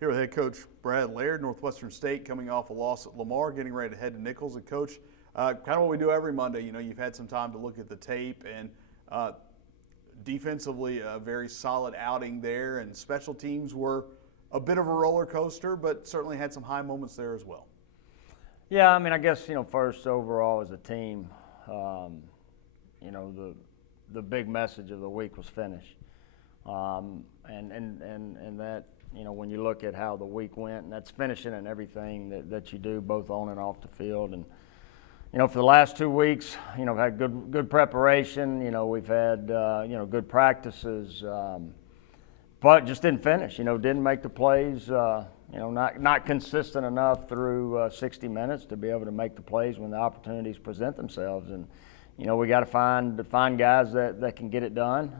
Here with head coach Brad Laird, Northwestern State, coming off a loss at Lamar, getting ready to head to Nicholls. And coach, kind of what we do every Monday. You know, you've had some time to look at the tape, and defensively, a very solid outing there. And special teams were a bit of a roller coaster, but certainly had some high moments there as well. Yeah, I mean, I guess first overall as a team, the big message of the week was finish, and that. When you look at how the week went, and that's finishing in everything that you do, both on and off the field. And, for the last 2 weeks, we've had good preparation. We've had, good practices, but just didn't finish, didn't make the plays, not consistent enough through 60 minutes to be able to make the plays when the opportunities present themselves. And, we got to find guys that can get it done.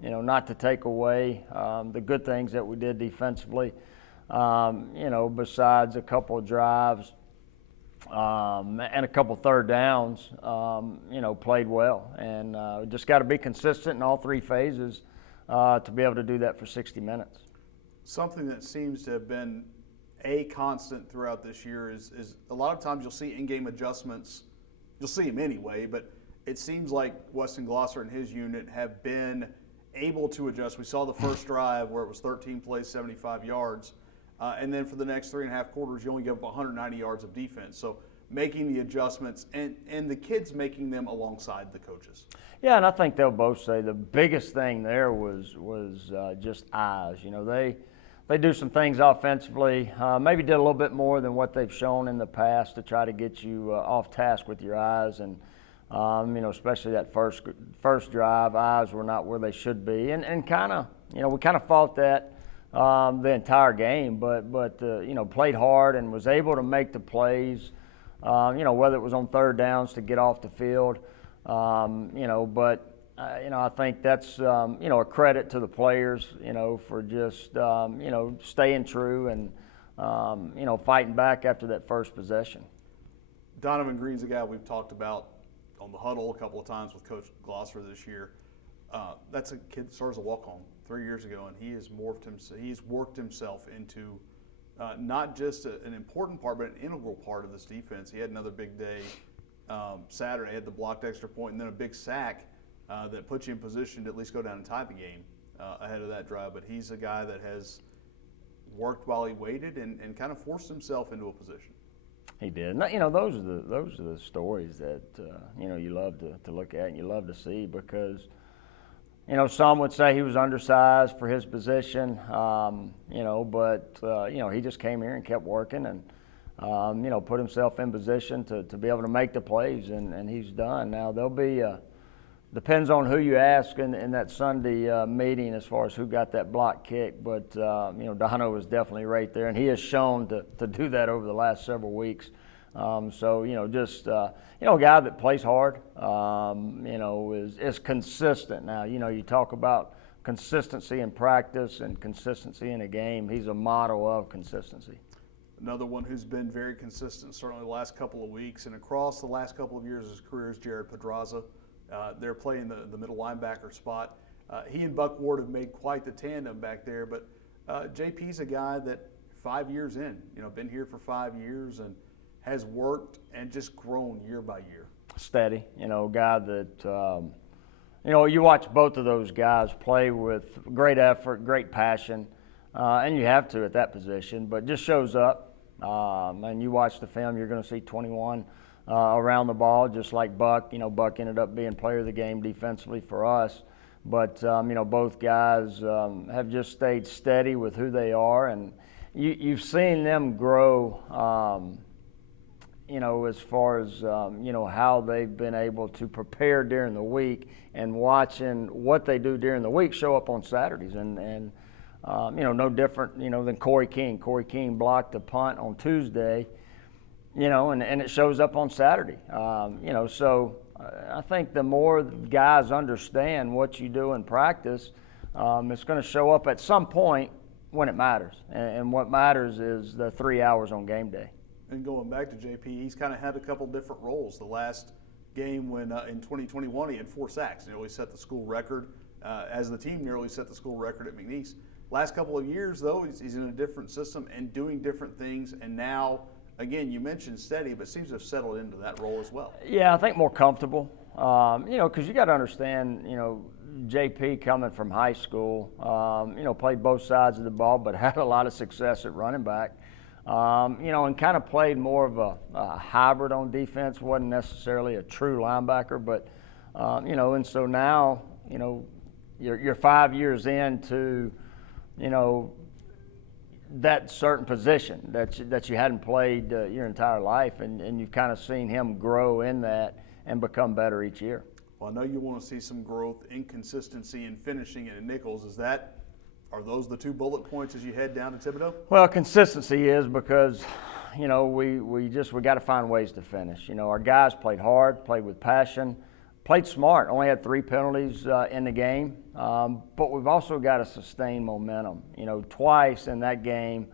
Not to take away the good things that we did defensively. Besides a couple of drives and a couple third downs, played well. And just got to be consistent in all three phases to be able to do that for 60 minutes. Something that seems to have been a constant throughout this year is a lot of times you'll see in-game adjustments. You'll see them anyway, but it seems like Weston Glosser and his unit have been able to adjust. We saw the first drive where it was 13 plays, 75 yards, and then for the next 3.5 quarters, you only give up 190 yards of defense. So making the adjustments and the kids making them alongside the coaches. Yeah, and I think they'll both say the biggest thing there was just eyes. They do some things offensively, maybe did a little bit more than what they've shown in the past to try to get you off task with your eyes. And, especially that first drive, eyes were not where they should be. And kind of, we kind of fought that the entire game, but played hard and was able to make the plays, whether it was on third downs to get off the field, I think that's, a credit to the players, for just, staying true and, fighting back after that first possession. Donovan Green's a guy we've talked about on the huddle a couple of times with Coach Glosser this year. That's a kid that started as a walk-on 3 years ago, and he has he's worked himself into not just an important part, but an integral part of this defense. He had another big day Saturday. He had the blocked extra point and then a big sack that puts you in position to at least go down and tie the game ahead of that drive. But he's a guy that has worked while he waited and kind of forced himself into a position. He did. Those are the stories that you love to look at and you love to see because some would say he was undersized for his position, but he just came here and kept working and put himself in position to be able to make the plays, and he's done. Now there'll be depends on who you ask in that Sunday meeting as far as who got that block kick, but Dono was definitely right there, and he has shown to do that over the last several weeks. Just a guy that plays hard, is consistent. Now you talk about consistency in practice and consistency in a game. He's a model of consistency. Another one who's been very consistent, certainly the last couple of weeks and across the last couple of years of his career is Jared Pedraza. They're playing the middle linebacker spot. He and Buck Ward have made quite the tandem back there, but JP's a guy that 5 years in, been here for 5 years and has worked and just grown year by year. Steady, guy that, you watch both of those guys play with great effort, great passion, and you have to at that position, but just shows up. And you watch the film, you're going to see 21 around the ball, just like Buck. Buck ended up being player of the game defensively for us. But, both guys have just stayed steady with who they are. And you've seen them grow, as far as, how they've been able to prepare during the week and watching what they do during the week show up on Saturdays. And no different, than Corey King. Corey King blocked a punt on Tuesday. And it shows up on Saturday. So I think the more guys understand what you do in practice, it's going to show up at some point when it matters. And what matters is the 3 hours on game day. And going back to JP, he's kind of had a couple different roles. The last game when in 2021 he had 4 sacks. Nearly set the school record, as the team nearly set the school record at McNeese. Last couple of years, though, he's in a different system and doing different things. And now, again, you mentioned steady, but seems to have settled into that role as well. Yeah, I think more comfortable. Because you got to understand, JP coming from high school, played both sides of the ball, but had a lot of success at running back. And kind of played more of a hybrid on defense, wasn't necessarily a true linebacker, but, and so now, you're 5 years into, that certain position that you hadn't played your entire life, and you've kind of seen him grow in that and become better each year. Well, I know you want to see some growth, inconsistency in finishing it in Nicholls. Are those the 2 bullet points as you head down to Thibodeau? Well, consistency is because, we got to find ways to finish. Our guys played hard, played with passion, played smart, only had 3 penalties in the game. But we've also got to sustain momentum. Twice in that game,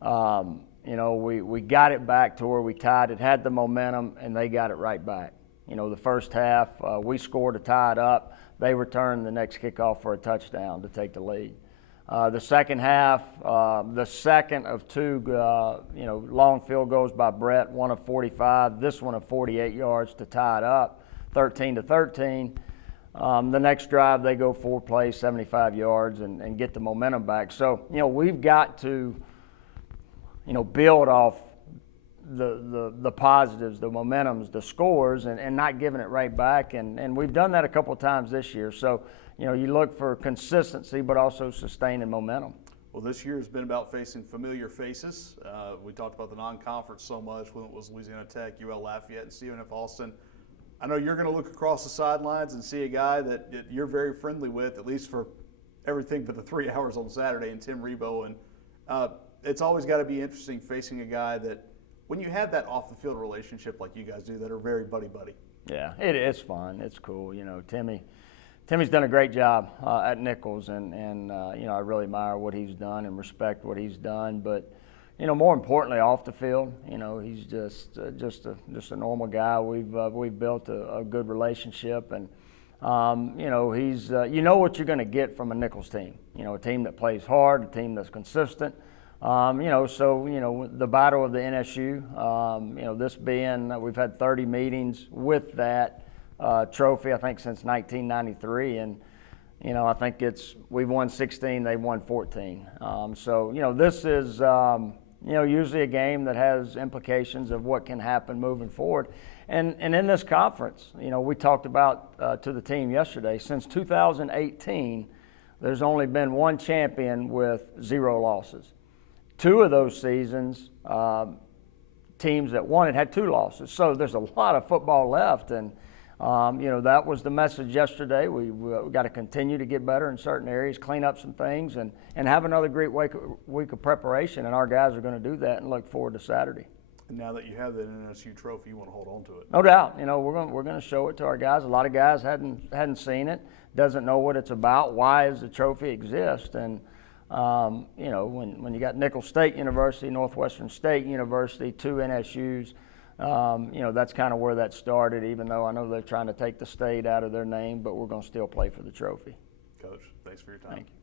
we got it back to where we tied it, had the momentum, and they got it right back. The first half, we scored to tie it up. They returned the next kickoff for a touchdown to take the lead. The second half, the second of 2, long field goals by Brett, one of 45, this one of 48 yards to tie it up, 13-13. The next drive, they go 4 plays, 75 yards, and get the momentum back. So, we've got to, build off the positives, the momentums, the scores, and not giving it right back. And we've done that a couple of times this year. So, you look for consistency, but also sustaining momentum. Well, this year has been about facing familiar faces. We talked about the non-conference so much when it was Louisiana Tech, UL Lafayette, and CUNF Austin. I know you're going to look across the sidelines and see a guy that you're very friendly with, at least for everything but the 3 hours on Saturday, and Tim Rebo. And it's always got to be interesting facing a guy that, when you have that off-the-field relationship like you guys do, that are very buddy-buddy. Yeah, it's fun. It's cool. Timmy's done a great job at Nicholls, and I really admire what he's done and respect what he's done. But, more importantly, off the field, he's just a normal guy. We've built a good relationship, and he's what you're going to get from a Nicholls team. A team that plays hard, a team that's consistent. The battle of the NSU, this being, we've had 30 meetings with that trophy, I think, since 1993. And, I think we've won 16, they've won 14. This is, usually a game that has implications of what can happen moving forward. And in this conference, we talked about to the team yesterday, since 2018, there's only been 1 champion with 0 losses. 2 of those seasons, teams that won it had 2 losses. So there's a lot of football left, and that was the message yesterday. We got to continue to get better in certain areas, clean up some things, and have another great week of preparation. And our guys are going to do that, and look forward to Saturday. And now that you have that NSU trophy, you want to hold on to it. No doubt. We're going to show it to our guys. A lot of guys hadn't seen it, doesn't know what it's about. Why does the trophy exist? And when you got Nicholls State University, Northwestern State University, 2 NSUs, that's kind of where that started, even though I know they're trying to take the state out of their name, but we're going to still play for the trophy. Coach, thanks for your time. Thank you.